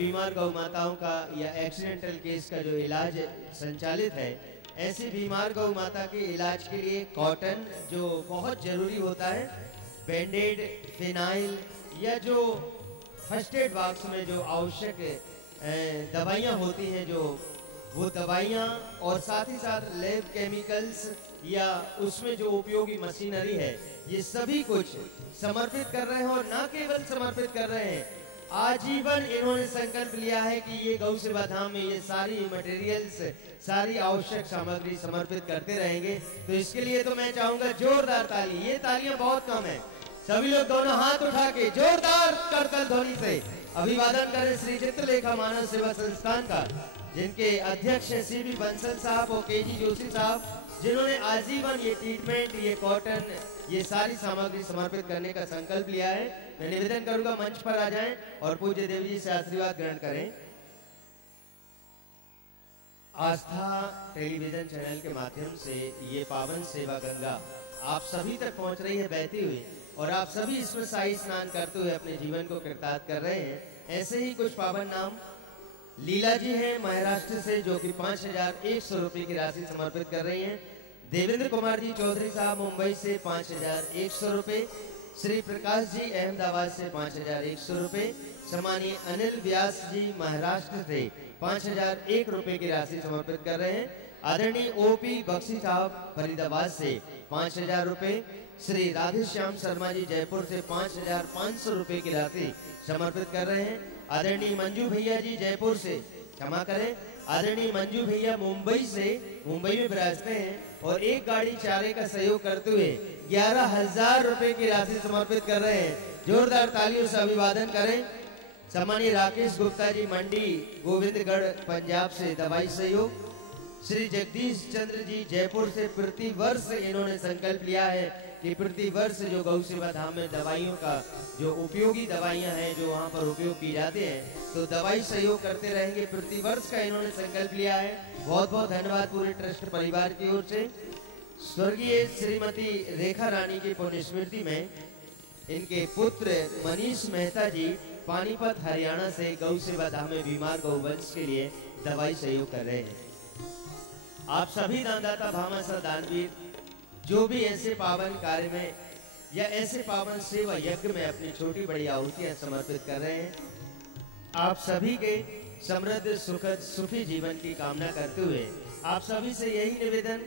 बीमार गौ माताओं का या एक्सीडेंटल केस का जो इलाज संचालित है, ऐसी बीमार गौ माता के इलाज के लिए कॉटन जो बहुत जरूरी होता है, बैंडेड, फिनाइल या जो फर्स्ट एड बॉक्स में जो आवश्यक दवाइयाँ होती हैं, जो वो दवाइयाँ और साथ ही साथ लैब केमिकल्स या उसमें जो उपयोगी मशीनरी है, ये सभी कुछ समर्पित कर रहे हैं। और ना केवल समर्पित कर रहे हैं, आजीवन इन्होंने संकल्प लिया है कि ये गौ सेवा धाम में ये सारी मटेरियल्स, सारी आवश्यक सामग्री समर्पित करते रहेंगे। तो इसके लिए तो मैं चाहूंगा जोरदार ताली। ये तालियां बहुत कम है, सभी लोग दोनों हाथ उठा के जोरदार करतल ध्वनि से अभिवादन करें श्री चित्रलेखा मानव सेवा संस्थान का, जिनके अध्यक्ष हैं सीबी बंसल साहब और केजी जोशी साहब, जिन्होंने आजीवन ये ट्रीटमेंट, ये कॉटन, ये सारी सामग्री समर्पित करने का संकल्प लिया है। मैं निवेदन करूंगा मंच पर आ जाएं और पूज्य देवी जी से आशीर्वाद ग्रहण करें। आस्था टेलीविजन चैनल के माध्यम से ये पावन सेवा गंगा आप सभी तक पहुंच रही है बहती हुई, और आप सभी इसमें शाही स्नान करते हुए अपने जीवन को कृतार्थ कर रहे हैं। ऐसे ही कुछ पावन नाम लीला जी हैं महाराष्ट्र से, जो कि 5100 रुपए की राशि समर्पित कर रही हैं। देवेंद्र कुमार जी चौधरी साहब मुंबई से 5100 रुपए, श्री प्रकाश जी अहमदाबाद से 5100 रुपए, सम्मानीय अनिल व्यास जी महाराष्ट्र से 5001 रुपए की राशि समर्पित कर रहे हैं। आदरणीय ओपी बख्शी साहब फरीदाबाद से 5000 रुपए, श्री राधेश्याम शर्मा जी जयपुर से 5500 रुपए की राशि समर्पित कर रहे हैं। आदरणीय मंजू भैया जी जयपुर से, क्षमा करें, आदरणीय मंजू भैया मुंबई से, मुंबई में विराजते हैं, और एक गाड़ी चारे का सहयोग करते हुए 11000 रुपए की राशि समर्पित कर रहे हैं। जोरदार तालियों से अभिवादन करें। सम्मानीय राकेश गुप्ता जी मंडी गोविंदगढ़ पंजाब से दवाई सहयोग। श्री जगदीश चंद्र जी जयपुर से प्रति वर्ष इन्होंने संकल्प लिया है कि प्रति वर्ष जो गौ सेवा धाम में दवाइयों का जो उपयोगी दवाइयां हैं, जो वहाँ पर उपयोग की जाते हैं, तो दवाई सहयोग करते रहेंगे। प्रति वर्ष का इन्होंने संकल्प लिया है। बहुत बहुत धन्यवाद पूरे ट्रस्ट परिवार की ओर से। स्वर्गीय श्रीमती रेखा रानी की पुण्य स्मृति में इनके पुत्र मनीष मेहता जी पानीपत हरियाणा से गौ सेवा धाम में बीमार गौवंश के लिए दवाई सहयोग कर रहे हैं। आप सभी दानदाता भामाशाह दानवीर जो भी ऐसे पावन कार्य में या ऐसे पावन सेवा यज्ञ में अपनी छोटी बड़ी आहुतियां समर्पित कर रहे हैं, आप सभी के समृद्ध सुखद सुखी जीवन की कामना करते हुए आप सभी से यही निवेदन,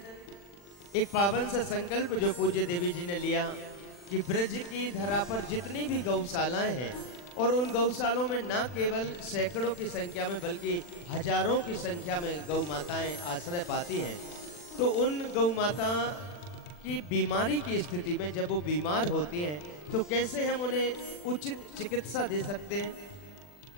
एक पावन सा संकल्प जो पूज्य देवी जी ने लिया कि ब्रज की धरा पर जितनी भी गौशालाएं हैं, और उन गौशालों में न केवल सैकड़ों की संख्या में बल्कि हजारों की संख्या में गौ माताएं आश्रय पाती हैं, तो उन गौ माता की बीमारी की स्थिति में जब वो बीमार होती हैं, तो कैसे हम उन्हें उचित चिकित्सा दे सकते हैं,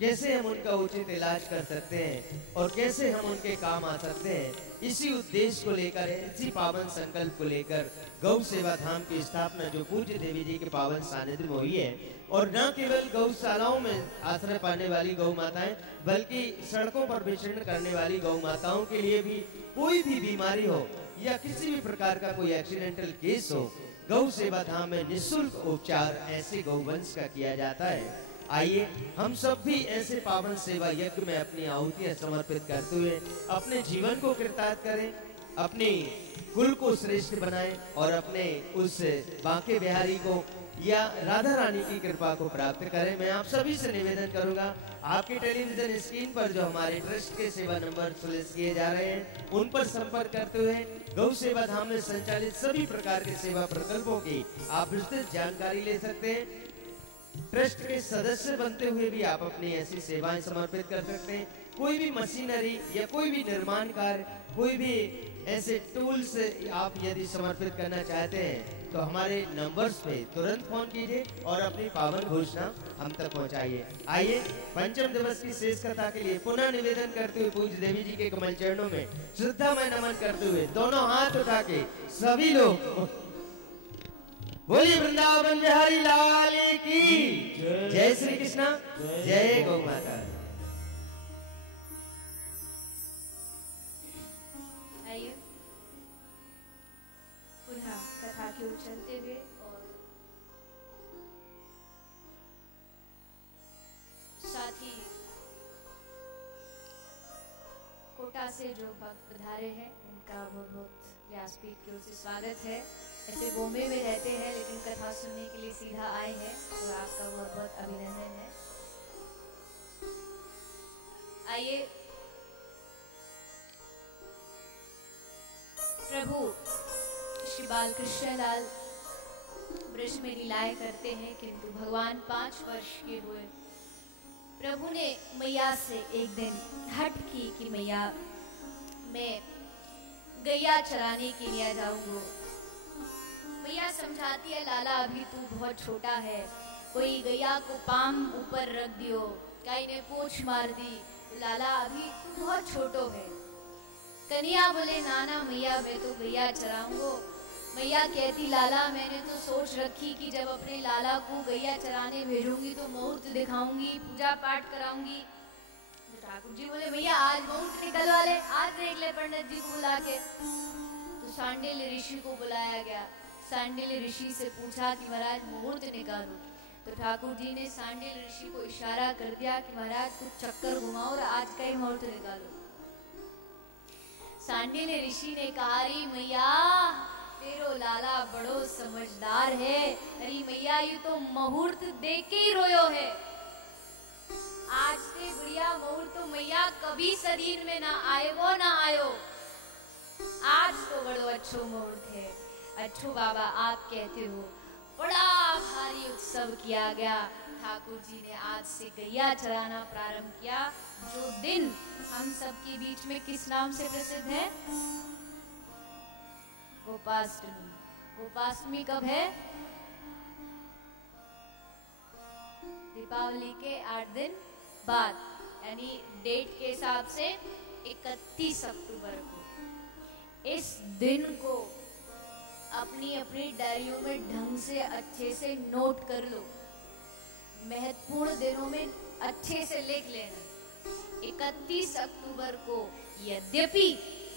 कैसे हम उनका उचित इलाज कर सकते हैं, और कैसे हम उनके काम आ सकते हैं। इसी उद्देश्य को लेकर, इसी पावन संकल्प को लेकर गौ सेवा धाम की स्थापना जो पूज्य देवी जी के पावन सानिध्य में हुई है, और न केवल गौशालाओं में आश्रय पाने वाली गौ माताएं, बल्कि सड़कों पर विचरण करने वाली गौ माताओं के लिए भी कोई भी बीमारी हो या किसी भी प्रकार का कोई एक्सीडेंटल केस हो, गौ सेवा धाम में निःशुल्क उपचार ऐसे गौवंश का किया जाता है। आइए हम सब भी ऐसे पावन सेवा यज्ञ में अपनी आहुतियां समर्पित करते हुए अपने जीवन को कृतार्थ करें, अपने कुल को श्रेष्ठ बनाएं, और अपने उस बांके बिहारी को या राधा रानी की कृपा को प्राप्त करें। मैं आप सभी से निवेदन करूंगा, आपके टेलीविजन स्क्रीन पर जो हमारे ट्रस्ट के सेवा नंबर सुलिस किए जा रहे हैं, उन पर संपर्क करते हुए गौ सेवा धाम में संचालित सभी प्रकार के सेवा प्रकल्पों की आप विस्तृत जानकारी ले सकते हैं। ट्रस्ट के सदस्य बनते हुए भी आप अपनी ऐसी सेवाएं समर्पित कर सकते हैं। कोई भी मशीनरी या कोई भी निर्माण कार्य, कोई भी ऐसे टूल्स आप यदि समर्पित करना चाहते हैं, तो हमारे नंबर्स पे तुरंत फोन कीजिए और अपनी पावन घोषणा हम तक पहुंचाइए। आइए पंचम दिवस की शेष कथा के लिए पुनः निवेदन करते हुए पूज्य देवी जी के कमल चरणों में श्रद्धा में नमन करते हुए दोनों हाथ उठा के सभी लोग बोलिए वृंदावन बिहारी लाल की जय श्री कृष्णा, जय गौ माता। आइए पुनः कथा की ओर चलते हुए और साथ ही कोटा से जो भक्त पधारे हैं उनका बहुत बहुत व्यासपीठ की ओर से स्वागत है। ऐसे बॉम्बे में रहते हैं लेकिन कथा सुनने के लिए सीधा आए हैं, तो आपका बहुत बहुत अभिनंदन है। आइए प्रभु श्री बालकृष्ण लाल ब्रज में लीलाएं करते हैं, किंतु भगवान 5 वर्ष के हुए। प्रभु ने मैया से एक दिन हट की कि मैया मैं गैया चराने के लिए जाऊंगा। मैया समझाती है लाला अभी तू बहुत छोटा है, कोई गैया को पाम ऊपर रख दियो, कहीं ने पूंछ मार दी, लाला अभी तू बहुत छोटो है। कन्हैया बोले नाना मैया मैं तो गैया चराऊंगा। मैया कहती लाला मैंने तो सोच रखी कि जब अपने लाला को गैया चराने भेजूंगी तो मुहूर्त दिखाऊंगी, पूजा पाठ कराऊंगी। तो ठाकुर जी बोले भैया आज मुहूर्त निकलवा ले, आज देख ले पंडित जी को बुला के। तो सांडिल्य ऋषि को बुलाया गया। सांडिल्य ऋषि से पूछा कि महाराज मुहूर्त निकालो। तो ठाकुर जी ने सांडिल्य ऋषि को इशारा कर दिया कि महाराज कुछ चक्कर घुमाओ और आज का ही मुहूर्त निकालो। सांडिल्य ऋषि ने कहा री मैया तेरो लाला बड़ो समझदार है। अरे मैया ये तो मुहूर्त देख के ही रोयो है। आज से बढ़िया मुहूर्त तो मैया कभी शरीर में ना आएगो ना आयो। आज तो बड़ो अच्छो मुहूर्त है। अच्छो बाबा आप कहते हो। बड़ा भारी उत्सव किया गया। ठाकुर जी ने आज से गैया चराना प्रारंभ किया, जो दिन हम सबके बीच में किस नाम से प्रसिद्ध है? गोपाष्टमी। गोपाष्टमी कब है? दीपावली के 8 दिन बाद, यानी डेट के हिसाब से 31 अक्टूबर को। इस दिन को अपनी अपनी डायरियों में ढंग से अच्छे से नोट कर लो। महत्वपूर्ण दिनों में अच्छे से लिख लेना। 31 अक्टूबर को यद्यपि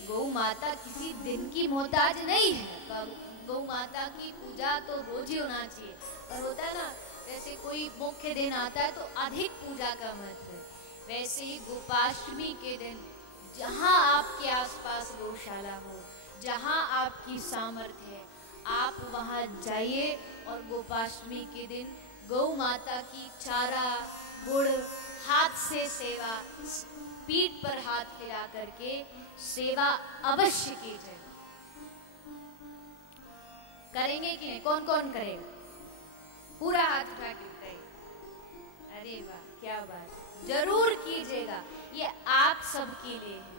गौ माता किसी दिन की मोहताज नहीं है, गौ माता की पूजा तो रोज ही होना चाहिए, पर होता है ना जैसे कोई मुख्य दिन आता है तो अधिक पूजा का महत्व है। वैसे ही गोपाष्टमी के दिन जहाँ आपके आसपास गौशाला हो, जहाँ आपकी सामर्थ्य है, आप वहाँ जाइए और गोपाष्टमी के दिन गौ माता की चारा गुड़ हाथ से सेवा, पीठ पर हाथ फिरा करके सेवा अवश्य कीजिए। करेंगे कि नहीं? कौन कौन करेगा? पूरा हाथ उठा के करेगा। अरे वाह क्या बात, जरूर कीजिएगा। ये आप सबके लिए है,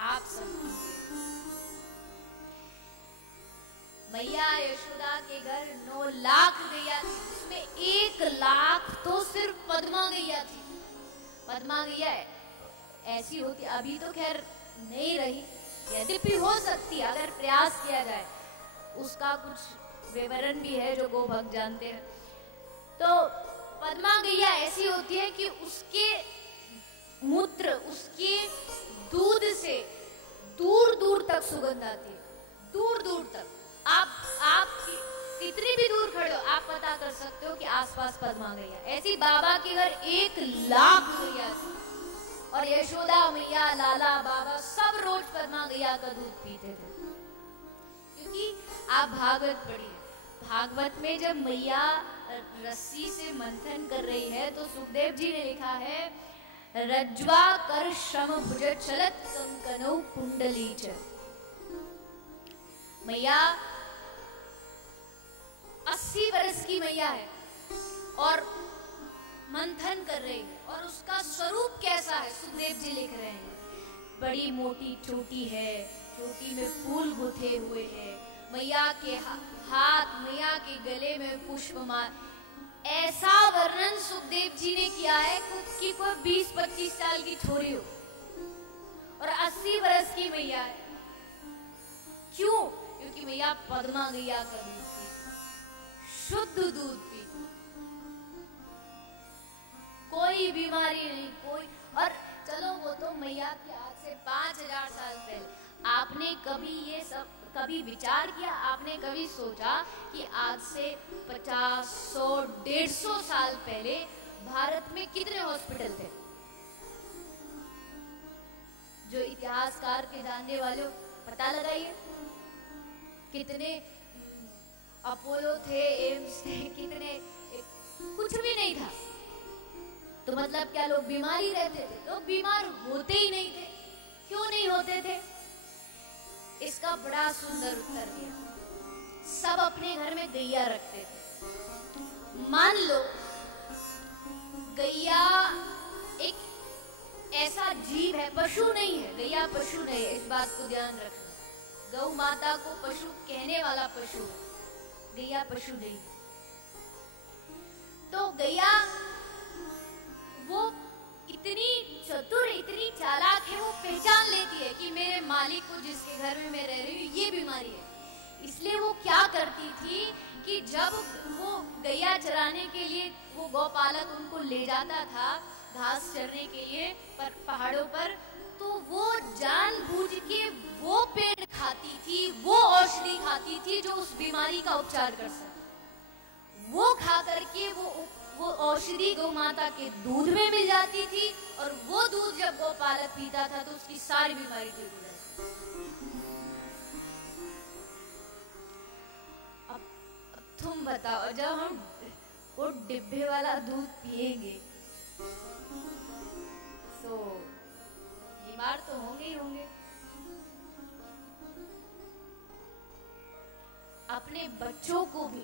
आप सबके लिए। मैया यशोदा के घर 9 लाख गैया थी, उसमें 1 लाख तो सिर्फ पद्मा गैया थी। पद्मा गैया ऐसी होती, अभी तो खैर नहीं रही, यद्यपि हो सकती अगर प्रयास किया जाए। उसका कुछ विवरण भी है जो गो भक्त जानते हैं। तो पद्मा गैया ऐसी होती है कि उसके मूत्र, उसके दूध से दूर दूर तक सुगंध आती है, दूर दूर तक। आप कितनी भी दूर खड़े हो आप पता कर सकते हो कि आसपास पद्मा गैया। ऐसी बाबा के घर 1 लाख गैया थी और यशोदा मैया लाला बाबा सब रोज पद्मा गैया का दूध पीते थे। क्योंकि आप भागवत पढ़िए, भागवत में जब मैया रस्सी से मंथन कर रही है तो सुखदेव जी ने लिखा है रज्वा कर श्रम भुज चलत कंकनौ कुंडली च। मैया 80 वर्ष की मैया है और मंथन कर रही है, और उसका स्वरूप कैसा है सुखदेव जी लिख रहे हैं। बड़ी मोटी चोटी है, चोटी में फूल गुथे हुए हैं, मैया के हाथ, मैया के गले में पुष्पमाल। ऐसा वर्णन सुखदेव जी ने किया है कि कोई 20-25 साल की छोरी हो और 80 वर्ष की मैया है। क्यों? क्योंकि मैया पद्मा गैया का दूध पी, शुद्ध दूध पी, कोई बीमारी नहीं, कोई। और चलो वो तो मैया की आज से 5000 साल पहले। आपने कभी ये सब कभी विचार किया? आपने कभी सोचा कि आज से 50, 100, 150 साल पहले भारत में कितने हॉस्पिटल थे? इतिहासकार के जानने वालों पता लगाइए कितने अपोलो थे, एम्स थे, कितने, कुछ भी नहीं था। तो मतलब क्या लोग बीमार ही रहते थे? लोग बीमार होते ही नहीं थे। क्यों नहीं होते थे? इसका बड़ा सुंदर उत्तर दिया। सब अपने घर में गैया रखते थे। मान लो गैया एक ऐसा जीव है, पशु नहीं है, गैया पशु नहीं है, इस बात को ध्यान रखना। गौ माता को पशु कहने वाला पशु है, गैया पशु नहीं। तो गैया वो इतनी चतुर, इतनी चालाक है, वो पहचान लेती है कि मेरे मालिक को, जिसके घर में मैं रह रही हूँ, ये बीमारी है। इसलिए वो क्या करती थी कि जब वो गैया चराने के लिए वो गौपालक उनको ले जाता था घास चरने के लिए पर पहाड़ों पर, तो वो जानबूझ के वो पेड़ खाती थी, वो औषधि खाती थी जो उस बीमारी का उपचार कर सके। वो खा करके वो औषधि गौ माता के दूध में मिल जाती थी, और वो दूध जब गौपालक पीता था तो उसकी सारी बीमारी ठीक हो जाती। अब तुम बताओ, जब हम वो डिब्बे वाला दूध पिएंगे तो बीमार तो होंगे ही होंगे। अपने बच्चों को भी,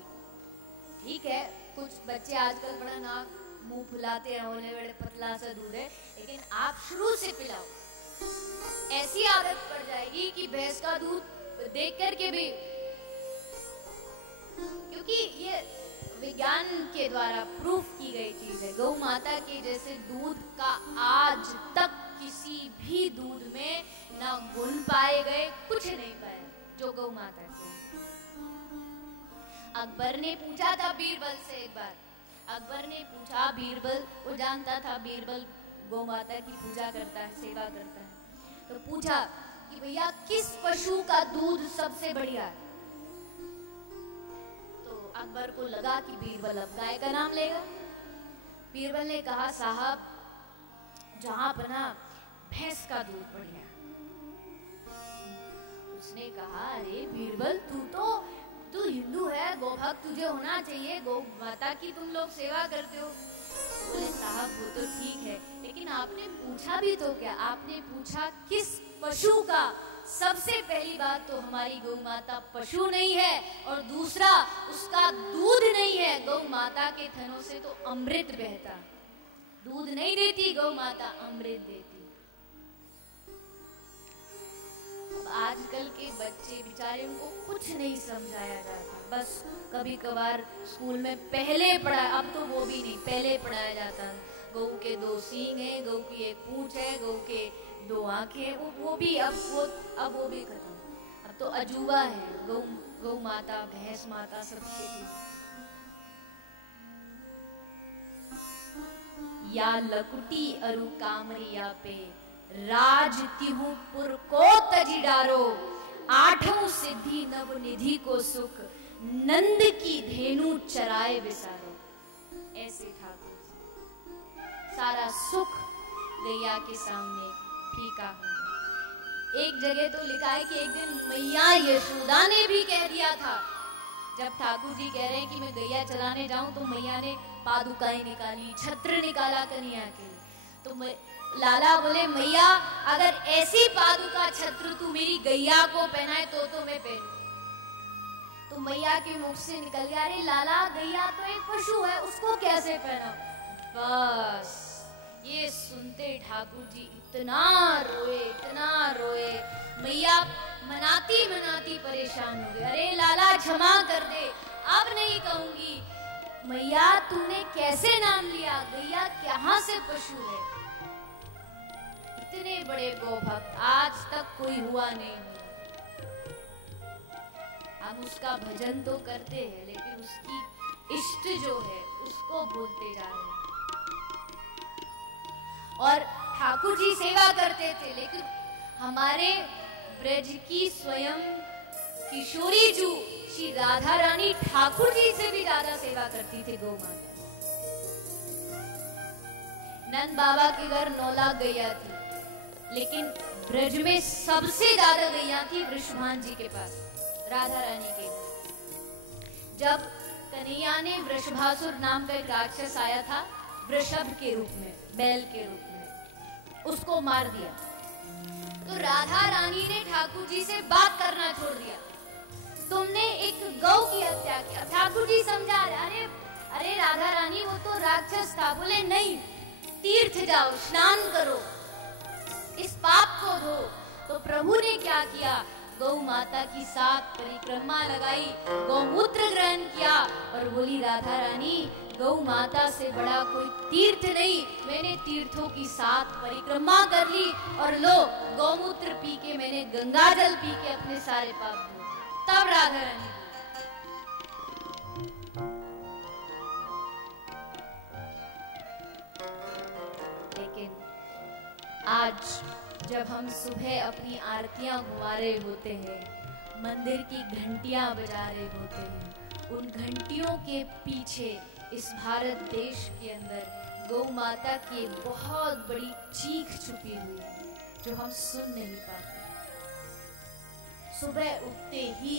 ठीक है, कुछ बच्चे आजकल बड़ा नाक मुंह फुलाते हैं, बोले बड़े पतला सा दूध है, लेकिन आप शुरू से पिलाओ, ऐसी आदत पड़ जाएगी कि भैंस का दूध देख करके भी, क्योंकि ये विज्ञान के द्वारा प्रूफ की गई चीज है, गौ माता के जैसे दूध का आज तक किसी भी दूध में ना गुण पाए गए, कुछ नहीं पाए जो गौ माता के। अकबर ने पूछा था बीरबल से एक बार, अकबर ने पूछा, बीरबल वो जानता था बीरबल गौ माता की पूजा करता है, सेवा करता है, तो पूछा कि भैया किस पशु का दूध सबसे बढ़िया है? तो अकबर को लगा कि बीरबल अब गाय का नाम लेगा। बीरबल ने कहा, साहब जहां बना भैंस का दूध बढ़िया। उसने कहा, अरे बीरबल तू हिंदू है, गोभक्त तुझे होना चाहिए, गौ माता की तुम लोग सेवा करते हो। बोले, साहब वो तो ठीक है, लेकिन आपने पूछा भी तो क्या? आपने पूछा किस पशु का? सबसे पहली बात तो हमारी गौ माता पशु नहीं है, और दूसरा उसका दूध नहीं है। गौ माता के थनों से तो अमृत बहता, दूध नहीं देती गौ माता, अमृत देती। अब आजकल के बच्चे बेचारे, उनको कुछ नहीं समझाया जाता, बस कभी कभार स्कूल में पहले पढ़ा, अब तो वो भी नहीं, पहले पढ़ाया जाता है गौ के 2 सींग है, गौ की 1 पूंछ है, गौ के 2 आंखें, वो भी अब वो भी खत्म। अब तो अजूबा है, गौ माता, भैंस माता सब खेती। या लकुटी अरु कामरिया पे राज तिहु पुर को तजी डारो, 8 सिद्धि नव निधि को सुख, नंद की धेनु चराए विसारो। ऐसे ठाकुर सारा सुख गैया के सामने फीका हो गया। एक जगह तो लिखा है कि एक दिन मैया यशोदा ने भी कह दिया था, जब ठाकुर जी कह रहे हैं कि मैं गैया चराने जाऊं, तो मैया ने पादुकाएं निकाली, छत्र निकाला कन्हैया के लिए। तो लाला बोले, मैया अगर ऐसी पादुका छत्र तू मेरी गैया को पहनाए तो मैं पहनूं। तो मैया के मुख से निकल गया, अरे लाला गैया तो एक पशु है, उसको कैसे पहना? बस ये सुनते ठाकुर जी इतना रोए, मैया मनाती मनाती परेशान हो गए। अरे लाला क्षमा कर दे, अब नहीं कहूंगी। मैया तूने कैसे नाम लिया? गैया कहाँ से पशु है? इतने बड़े गोभक्त आज तक कोई हुआ नहीं। हम उसका भजन तो करते हैं, लेकिन उसकी इष्ट जो है उसको भूलते जा रहे हैं। और ठाकुर जी सेवा करते थे, लेकिन हमारे ब्रज की स्वयं किशोरी जू श्री राधा रानी ठाकुर जी से भी ज्यादा सेवा करती थी गौ माता। नंद बाबा के घर 9 लाख गैया थी, लेकिन ब्रज में सबसे ज्यादा गैया थी वृषभान जी के पास, राधा रानी के। जब कन्हैया ने वृषभासुर नाम का एक राक्षस आया था वृषभ के रूप में, बैल के रूप में, उसको मार दिया। तो राधा रानी ने ठाकुर जी से बात करना छोड़ दिया। तुमने एक गौ की हत्या की। ठाकुर जी समझा रहे, अरे राधा रानी वो तो राक्षस था। बोले नहीं, तीर्थ जाओ, स्नान करो, इस पाप को धो। तो प्रभु ने क्या किया, गौ माता की 7 परिक्रमा लगाई, गौमूत्र ग्रहण किया और बोली राधा रानी गौ माता से बड़ा कोई तीर्थ नहीं। मैंने तीर्थों की 7 परिक्रमा कर ली और लो गौमूत्र पी के, मैंने गंगा जल पी के अपने सारे पाप धो। तब राधा रानी लेकिन आज जब हम सुबह अपनी आरतियां घुमा रहे होते हैं, मंदिर की घंटियां बजा रहे होते हैं, उन घंटियों के पीछे इस भारत देश के अंदर गौ माता की बहुत बड़ी चीख छुपी हुई है जो हम सुन नहीं पाते। सुबह उठते ही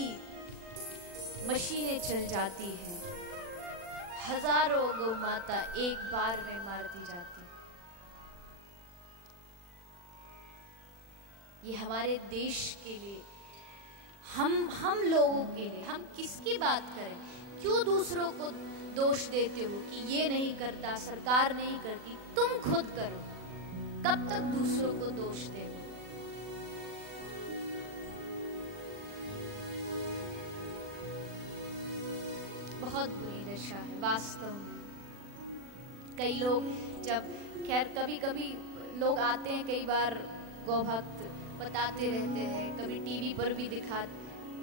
मशीनें चल जाती हैं, हजारों गौ माता एक बार में मार दी जाती। ये हमारे देश के लिए, हम लोगों के लिए, हम किसकी बात करें? क्यों दूसरों को दोष देते हो कि ये नहीं करता, सरकार नहीं करती? तुम खुद करो। कब तक दूसरों को दोष देते? बहुत बुरी दशा है वास्तव में। कई लोग जब, खैर कभी कभी लोग आते हैं, कई बार गौ भक्त बताते रहते हैं, कभी टीवी पर भी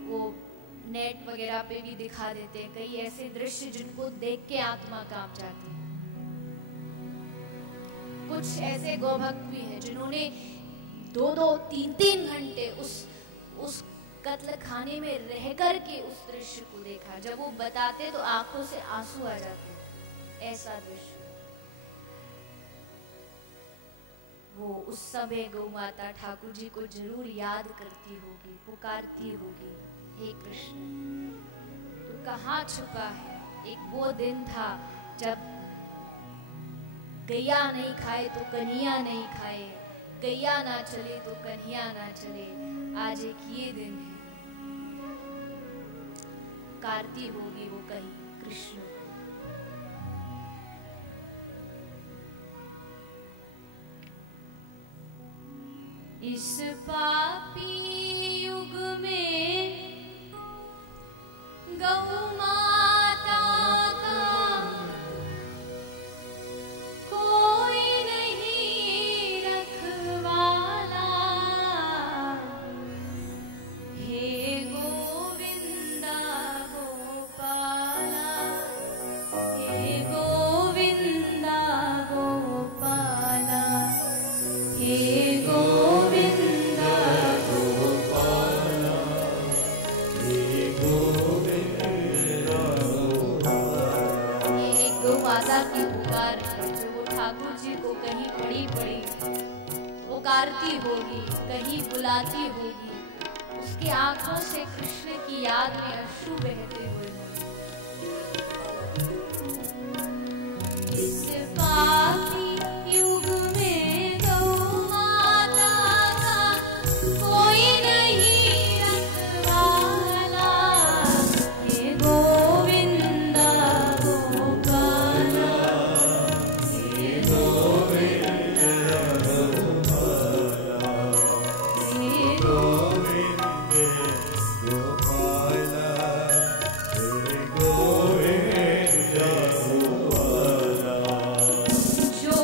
वो नेट वगैरह पे भी दिखा देते हैं कई ऐसे दृश्य जिनको देख के आत्मा कांप जाती है। कुछ ऐसे गौ भक्त भी हैं जिन्होंने 2-2, 3-3 घंटे उस कत्ल खाने में रह कर के उस दृश्य को देखा। जब वो बताते तो आंखों से आंसू आ जाते। ऐसा दृश्य वो उस समय गौ माता ठाकुर जी को जरूर याद करती होगी, पुकारती होगी, हे कृष्ण तू कहाँ छुपा है? एक वो दिन था जब गैया नहीं खाए तो कन्हैया नहीं खाए, गैया ना चले तो कन्हैया ना चले। आज एक ये दिन है, पुकारती होगी वो कहीं कृष्ण। इस पापी युग में गौ माता का कोई नहीं रखवाला। हे गोविंदा गोपाला, हे गोविंदा गोपाला, हे गोविंदा गोपाला, हे गोविंदा गोपाला। ये एक गौ माता की पुकार है जो वो ठाकुर जी को कहीं पड़ी पुकारती होगी, कहीं बुलाती होगी। उसकी आंखों से कृष्ण की याद में अश्रु बहते हुए। इस पापी युग में गौ माता का कोई नहीं रखवाला। हे गोविंदा गोपाला, हे गोविंदा गोपाला, हे गोविंदा गोपाला, हे गोविंदा गोपाला। जो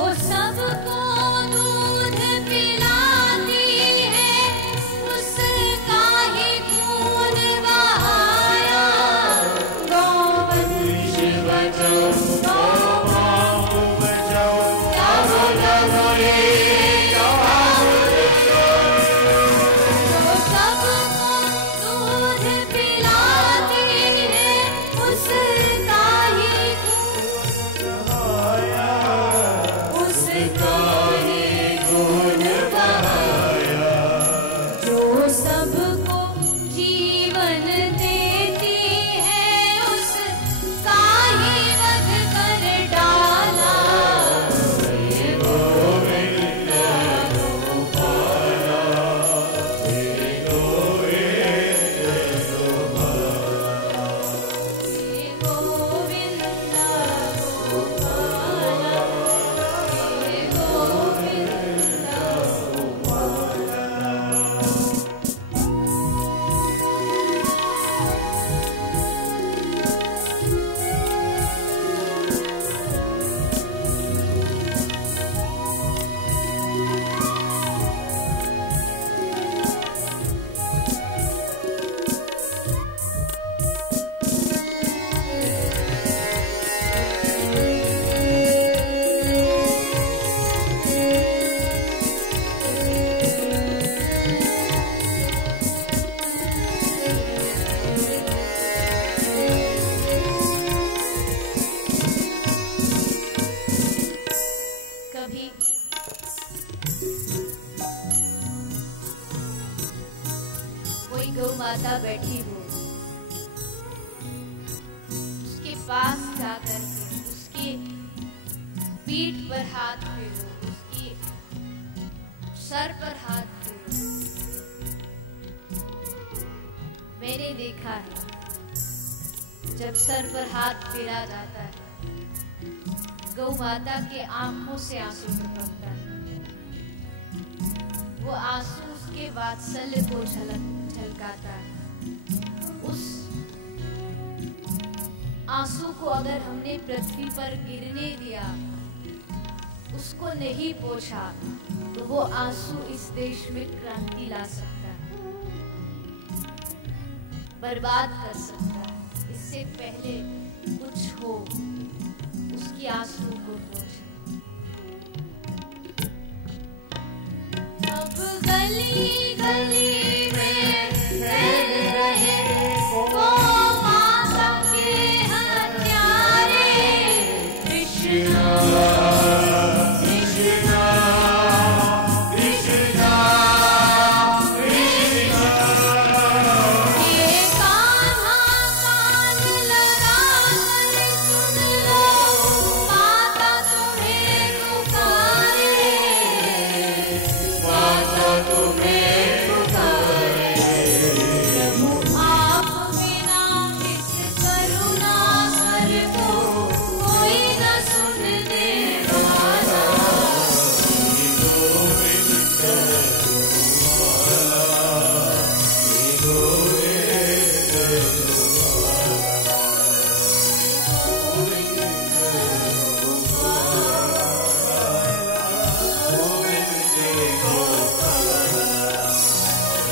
कोई गौ माता बैठी हो, उसके पास जाकर के उसके पीठ पर हाथ फेरो, उसके सर पर हाथ फेरो। मैंने देखा है जब सर पर हाथ फेरा जाता है, गौ माता के आंखों से आंसू टपकता है। वो आंसू उसके वात्सल्य को झलकाता है। उस आंसू को अगर हमने पृथ्वी पर गिरने दिया, उसको नहीं पोंछा, तो वो आंसू इस देश में क्रांति ला सकता है, बर्बाद कर सकता है। इससे पहले कुछ हो, उसकी आंसू को पोंछे। अब गली गली में फैल रहे गौ माता के हत्यारे, कृष्णा कृष्णा कृष्णा कृष्णा। ये कान्हा कान लगा कर सुन लो, माता तुम्हें पुकारे, माता तुम्हें पुकारे। प्रभु आप बिना इस करुणा स्वर को कोई न सुनने वाला।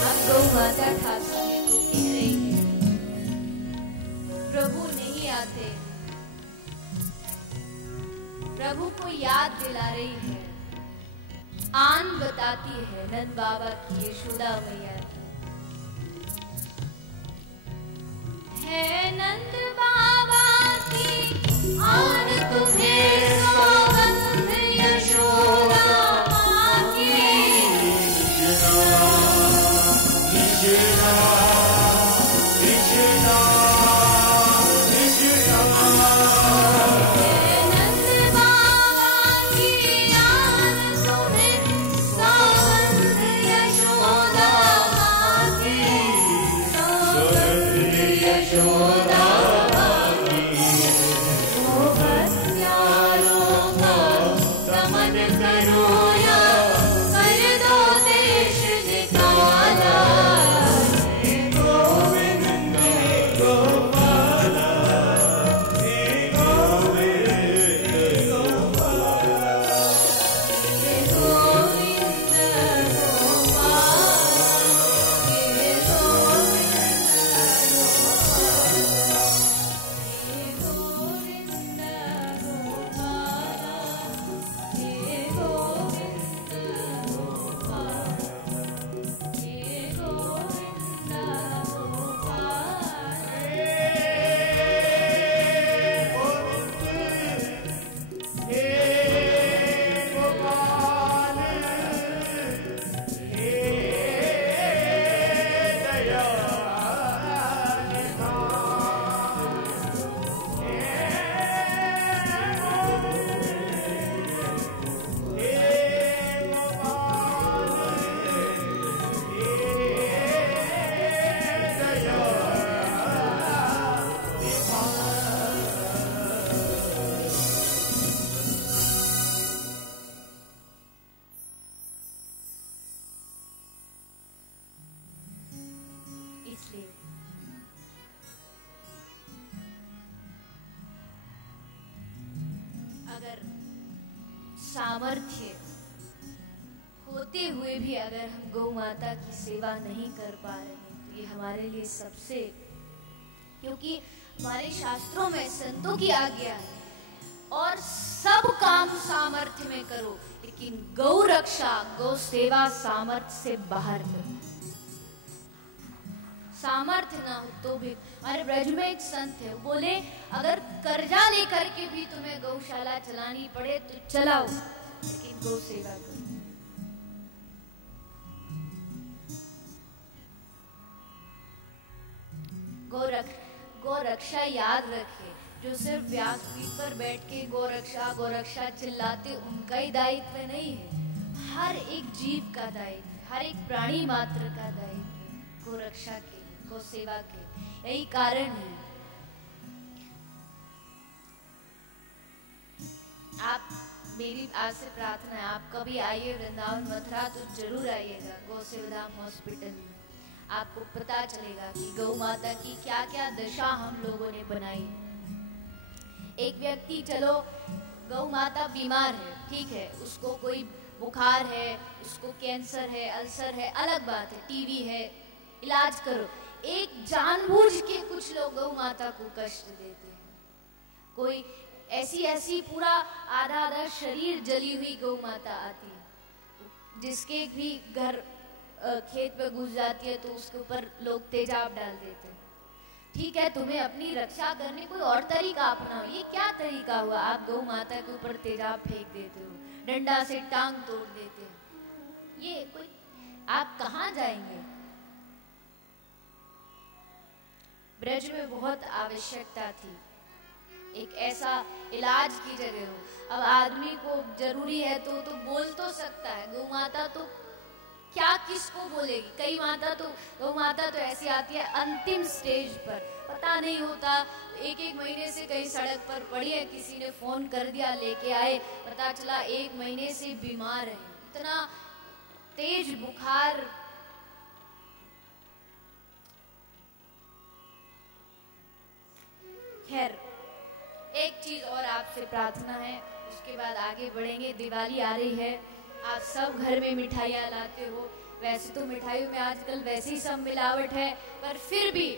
अब गौ माता ठाकुर को कह रही है, प्रभु नहीं आते, प्रभु को याद दिला रही है, आन बताती है नंद बाबा की, यशोदा मैया की। है नंद बाबा की आन तुम्हें सौगंध, यशोदा माँ की। नंद बाबा की आन तुम्हें सौगंध, यशोदा माँ की, सौगंध यशोदा माँ की। ओ हत्यारों का दमन करो या कर दो देश निकाला। हे गोविंद गोपाला, हे गोविंद गोपाला, हे गोविंद गोपाला, हे गोविंद अगर सामर्थ्य होते हुए भी अगर हम गौ माता की सेवा नहीं कर पा रहे हैं, तो ये हमारे लिए सबसे, क्योंकि हमारे शास्त्रों में संतों की आज्ञा है और सब काम सामर्थ्य में करो, लेकिन गौ रक्षा, गौ सेवा सामर्थ्य से बाहर करो। सामर्थ्य ना हो तो भी, हमारे ब्रज में एक संत है, बोले अगर कर्जा लेकर के भी तुम्हें गौशाला चलानी पड़े तो चलाओ, लेकिन गौ सेवा करो। गौ रक्षा याद रखे, जो सिर्फ व्यासपीठ पर बैठ के गौ रक्षा चिल्लाते, उनका ही दायित्व नहीं है। हर एक जीव का दायित्व, हर एक प्राणी मात्र का दायित्व गौ रक्षा के, गौ सेवा के। यही कारण है आप, मेरी आपसे प्रार्थना है, आप कभी आइए वृंदावन मथुरा तो जरूर आइएगा गौ सेवाधाम हॉस्पिटल में। आपको पता चलेगा कि गौ माता की क्या क्या दशा हम लोगों ने बनाई। एक व्यक्ति, चलो गौ माता बीमार है, ठीक है, उसको कोई बुखार है, उसको कैंसर है, अल्सर है, अलग बात है, टीबी है, इलाज करो। एक जानबूझ के कुछ लोग गौ माता को कष्ट देते हैं। कोई ऐसी पूरा आधा शरीर जली हुई गौ माता आती है, जिसके भी घर खेत पे घुस जाती है तो उसके ऊपर लोग तेजाब डाल देते हैं। ठीक है, तुम्हें अपनी रक्षा करने कोई और तरीका अपनाओ। ये क्या तरीका हुआ? आप गौ माता के ऊपर तेजाब फेंक देते हो, डंडा से टांग तोड़ देते हो। ये कोई, आप कहाँ जाएंगे? ब्रज में बहुत आवश्यकता थी एक ऐसा इलाज की जगह हो। अब आदमी को जरूरी है तो बोल तो सकता है, गौ माता तो क्या किसको बोलेगी? कई माता तो, गौ माता तो ऐसी आती है अंतिम स्टेज पर, पता नहीं होता, एक महीने से कहीं सड़क पर पड़ी है, किसी ने फोन कर दिया, लेके आए, पता चला 1 महीने से बीमार है, इतना तेज बुखार। खैर, एक चीज और आपसे प्रार्थना है, उसके बाद आगे बढ़ेंगे। दिवाली आ रही है, आप सब घर में मिठाइयाँ लाते हो। वैसे तो मिठाइयों में आजकल वैसे ही सब मिलावट है, पर फिर भी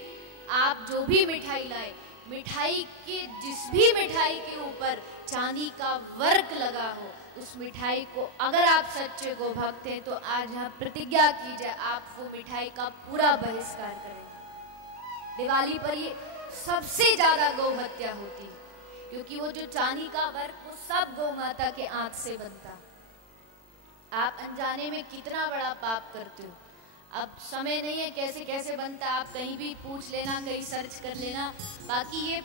आप जो भी मिठाई लाए, मिठाई के, जिस भी मिठाई के ऊपर चांदी का वर्क लगा हो, उस मिठाई को, अगर आप सच्चे गो भक्त हैं तो आज यहाँ प्रतिज्ञा की जाए, आप वो मिठाई का पूरा बहिष्कार करें। दिवाली पर ये सबसे ज्यादा गौ हत्या होती है, क्योंकि वो जो चांदी का वर्क वो सब गौ माता के आंख से बनता। आप अनजाने में कितना बड़ा पाप करते हो। अब समय नहीं है कैसे कैसे बनता, आप कहीं भी पूछ लेना, कहीं सर्च कर लेना। बाकी ये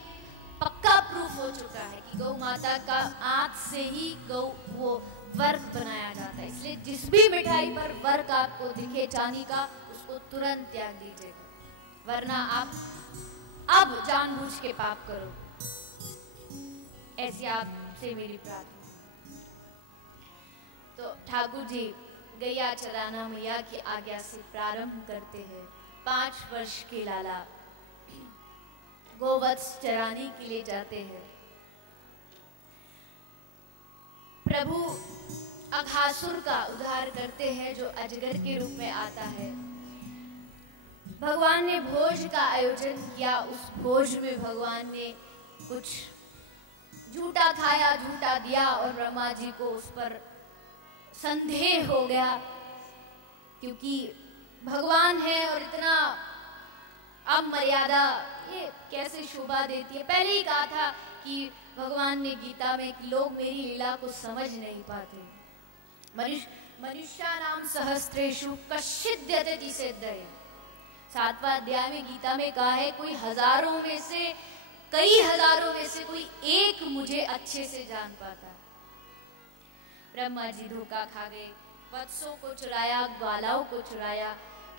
पक्का प्रूफ हो चुका है कि गौ माता का आंख से ही वो वर्क बनाया जाता है। इसलिए जिस भी मिठाई पर वर्क आपको दिखे चांदी का, उसको तुरंत त्याग दीजिएगा, वरना आप अब जानबूझ के पाप करो। ऐसी आपसे मेरी प्रार्थना। तो ठाकुर जी गैया चराना मैया की आज्ञा से प्रारंभ करते हैं। 5 वर्ष के लाला गोवत्स चराने के लिए जाते हैं। प्रभु अघासुर का उद्धार करते हैं, जो अजगर के रूप में आता है। भगवान ने भोज का आयोजन किया। उस भोज में भगवान ने कुछ झूठा खाया, झूठा दिया, और ब्रह्मा जी को उस पर संदेह हो गया, क्योंकि भगवान है और इतना अब मर्यादा ये कैसे शोभा देती है। पहले ही कहा था कि भगवान ने गीता में कि लोग मेरी लीला को समझ नहीं पाते। मनुष्याणाम सहस्रेषु कश्चित् द्यतति सिद्धये। 7वां अध्याय में गीता में कहा है, कोई हजारों में से, कई हजारों में से कोई एक मुझे अच्छे से जान पाता। ब्रह्मा जी धोखा खा गए, वत्सों को चुराया, ग्वालाओं को चुराया,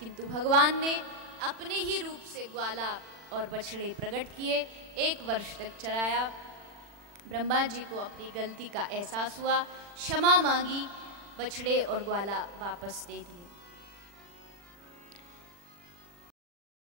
किंतु भगवान ने अपने ही रूप से ग्वाला और बछड़े प्रकट किए। 1 वर्ष तक चराया। ब्रह्मा जी को अपनी गलती का एहसास हुआ, क्षमा मांगी, बछड़े और ग्वाला वापस दे दिए।